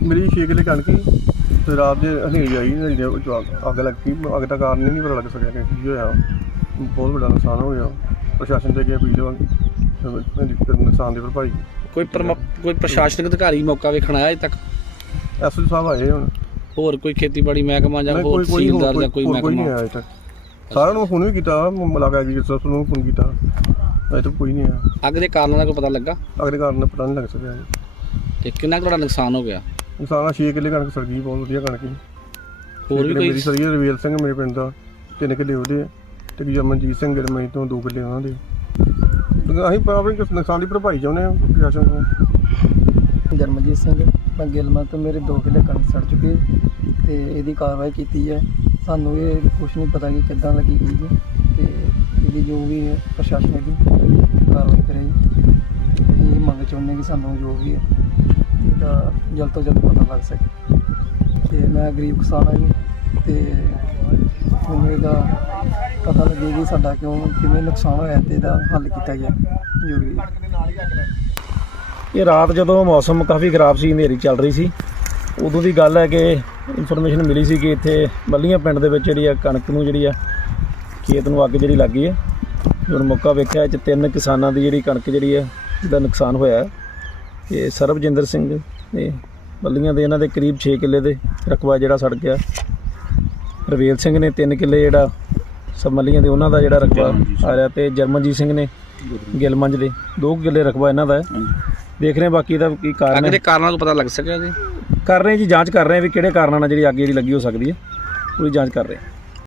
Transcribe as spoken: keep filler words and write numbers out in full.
ਮੇਰੀ ਛੇ ਕਿੱਲੇ ਕਣਕ ਸੀ ਤੇ ਰਾਤ ਦੇ ਹਨੇਰੀ ਆਈ, ਹਨੇਰੀ ਦੇ ਵਿੱਚ ਅੱਗ- ਅੱਗ ਲੱਗ ਗਈ। ਅੱਗ ਦਾ ਕਾਰਨ ਹੀ ਨਹੀਂ ਪਤਾ ਲੱਗ ਸਕਿਆ ਕਿ ਕੀ ਹੋਇਆ। ਬਹੁਤ ਵੱਡਾ ਨੁਕਸਾਨ ਹੋ ਗਿਆ। ਪ੍ਰਸ਼ਾਸਨ ਦੇ ਅੱਗੇ ਅਪੀਲ ਦੇਵਾਂਗੇ ਨੁਕਸਾਨ ਦੀ ਭਰਪਾਈ। ਕੋਈ ਪਰਮ ਕੋਈ ਪ੍ਰਸ਼ਾਸਨਿਕ ਅਧਿਕਾਰੀ ਮੌਕਾ ਵੇਖਣ ਆਇਆ ਅਜੇ ਤੱਕ? ਐਸ ਓ ਸਾਹਿਬ ਆਏ ਹੁਣ। ਹੋਰ ਕੋਈ ਖੇਤੀਬਾੜੀ ਮਹਿਕਮਾ ਜਾਂ ਹੋਰ ਤਹਿਸੀਲਦਾਰ ਜਾਂ ਕੋਈ ਕੋਈ ਨਹੀਂ ਮਹਿਕਮਾ? ਆਇਆ ਅਜੇ ਤੱਕ। ਸਾਰਿਆਂ ਨੂੰ ਫੋਨ ਵੀ ਕੀਤਾ, ਮੁਲਾਕਾਤ ਜੀ ਸਭ ਨੂੰ ਫੋਨ ਕੀਤਾ, ਅਜੇ ਤੱਕ ਕੋਈ ਨਹੀਂ ਆਇਆ। ਅੱਗ ਦੇ ਕਾਰਨਾਂ ਦਾ ਕੋਈ ਪਤਾ ਲੱਗਾ? ਅਗਲੇ ਕਾਰਨ ਦਾ ਪਤਾ ਨਹੀਂ ਲੱਗ ਸਕਿਆ ਜੀ। ਤੇ ਕਿੰਨਾ ਕੁ ਤੁਹਾਡਾ ਨੁਕਸਾਨ ਹੋ ਗਿਆ? ਨੁਕਸਾਨ ਛੇ ਕਿੱਲੇ ਕਣਕ ਸੜ ਗਈ, ਬਹੁਤ ਵਧੀਆ ਕਣਕ ਸੀ। ਹੋਰ ਵੀ ਕੋਈ? ਮੇਰੀ ਸੜੀ ਹੈ ਰਵੇਲ ਸਿੰਘ ਮੇਰੇ ਪਿੰਡ ਦਾ, ਤਿੰਨ ਕਿੱਲੇ ਉਹਦੇ ਤੇ ਜਮਨਜੀਤ ਸਿੰਘ ਗਰਮਈ ਤੋਂ ਦੋ ਕਿੱਲੇ ਉਹਨਾਂ ਦੇ। ਅਸੀਂ ਆਪਣੇ ਨੁਕਸਾਨ ਦੀ ਭਰਪਾਈ ਚਾਹੁੰਦੇ ਹਾਂ ਪ੍ਰਸ਼ਾਸਨ ਤੋਂ। ਜਰਮਜੀਤ ਸਿੰਘ ਮੈਂ ਗਿਲਮਾ ਤੋਂ ਮੇਰੇ ਦੋ ਕਿੱਲੇ ਕਣਕ ਸੜ ਚੁੱਕੀ ਤੇ ਇਹਦੀ ਕਾਰਵਾਈ ਕੀਤੀ ਹੈ। ਸਾਨੂੰ ਇਹ ਕੁਛ ਨਹੀਂ ਪਤਾ ਕਿ ਕਿੱਦਾਂ ਲੱਗੀ ਗਈ ਜੀ ਤੇ ਇਹਦੀ ਜੋ ਵੀ ਹੈ ਪ੍ਰਸ਼ਾਸਨ ਦੀ ਕਾਰਵਾਈ ਕਰੇ ਜੀ। ਅਸੀਂ ਇਹ ਮੰਗ ਚਾਹੁੰਦੇ ਕਿ ਸਾਨੂੰ ਜੋ ਵੀ ਹੈ ਇਹਦਾ ਜਲਦ ਤੋਂ ਜਲਦ ਪਤਾ ਲੱਗ ਸਕੇ। ਤੇ ਮੈਂ ਗਰੀਬ ਕਿਸਾਨ ਹਾਂ ਜੀ ਤੇ ਮੈਨੂੰ ਇਹਦਾ ਪਤਾ ਲੱਗੇ ਕਿ ਸਾਡਾ ਕਿਉਂ ਕਿਵੇਂ ਨੁਕਸਾਨ ਹੋਇਆ ਤੇ ਇਹਦਾ ਹੱਲ ਕੀਤਾ ਜਾਏ ਜ਼ਰੂਰੀ ਹੈ। ਇਹ ਰਾਤ ਜਦੋਂ ਮੌਸਮ ਕਾਫੀ ਖਰਾਬ ਸੀ, ਹਨੇਰੀ ਚੱਲ ਰਹੀ ਸੀ, ਉਦੋਂ ਦੀ ਗੱਲ ਹੈ ਕਿ ਇਨਫੋਰਮੇਸ਼ਨ ਮਿਲੀ ਸੀ ਕਿ ਇੱਥੇ ਬੱਲੀਆਂ ਪਿੰਡ ਦੇ ਵਿੱਚ ਜਿਹੜੀ ਆ ਕਣਕ ਨੂੰ ਜਿਹੜੀ ਆ ਖੇਤ ਨੂੰ ਅੱਗ ਜਿਹੜੀ ਲੱਗ ਗਈ ਹੈ। ਜਦੋਂ ਮੌਕਾ ਵੇਖਿਆ ਇਹ 'ਚ ਤਿੰਨ ਕਿਸਾਨਾਂ ਦੀ ਜਿਹੜੀ ਕਣਕ ਜਿਹੜੀ ਆ ਇਹਦਾ ਨੁਕਸਾਨ ਹੋਇਆ। ਇਹ ਸਰਬਜਿੰਦਰ ਸਿੰਘ ਤੇ ਬੱਲੀਆਂ ਦੇ ਇਹਨਾਂ ਦੇ ਕਰੀਬ ਛੇ ਕਿੱਲੇ ਦੇ ਰਕਬਾ ਜਿਹੜਾ ਸੜ ਗਿਆ। ਰਵੇਲ ਸਿੰਘ ਨੇ ਤਿੰਨ ਕਿੱਲੇ ਜਿਹੜਾ ਸਭ ਮੱਲੀਆਂ ਦੇ ਉਹਨਾਂ ਦਾ ਜਿਹੜਾ ਰਕਬਾ ਆ ਰਿਹਾ ਤੇ ਜਰਮਨਜੀਤ ਸਿੰਘ ਨੇ ਗਿਲਮੰਜ ਦੇ ਦੋ ਕਿੱਲੇ ਰਕਬਾ ਇਹਨਾਂ ਦਾ ਹੈ। ਦੇਖ ਰਹੇ ਬਾਕੀ ਦਾ ਕੀ ਕਾਰਨ ਅੱਗ ਹੈ। ਦੇ ਕਾਰਨਾਂ ਦਾ ਪਤਾ ਲੱਗ ਸਕਿਆ ਜੀ? ਕਰ ਰਹੇ ਜੀ, ਜਾਂਚ ਕਰ ਰਹੇ ਵੀ ਕਿਹੜੇ ਕਾਰਨਾਂ ਨਾਲ ਜਿਹੜੀ ਅੱਗ ਜਿਹੜੀ ਲੱਗੀ ਹੋ ਸਕਦੀ ਹੈ, ਪੂਰੀ ਜਾਂਚ ਕਰ ਰਹੇ।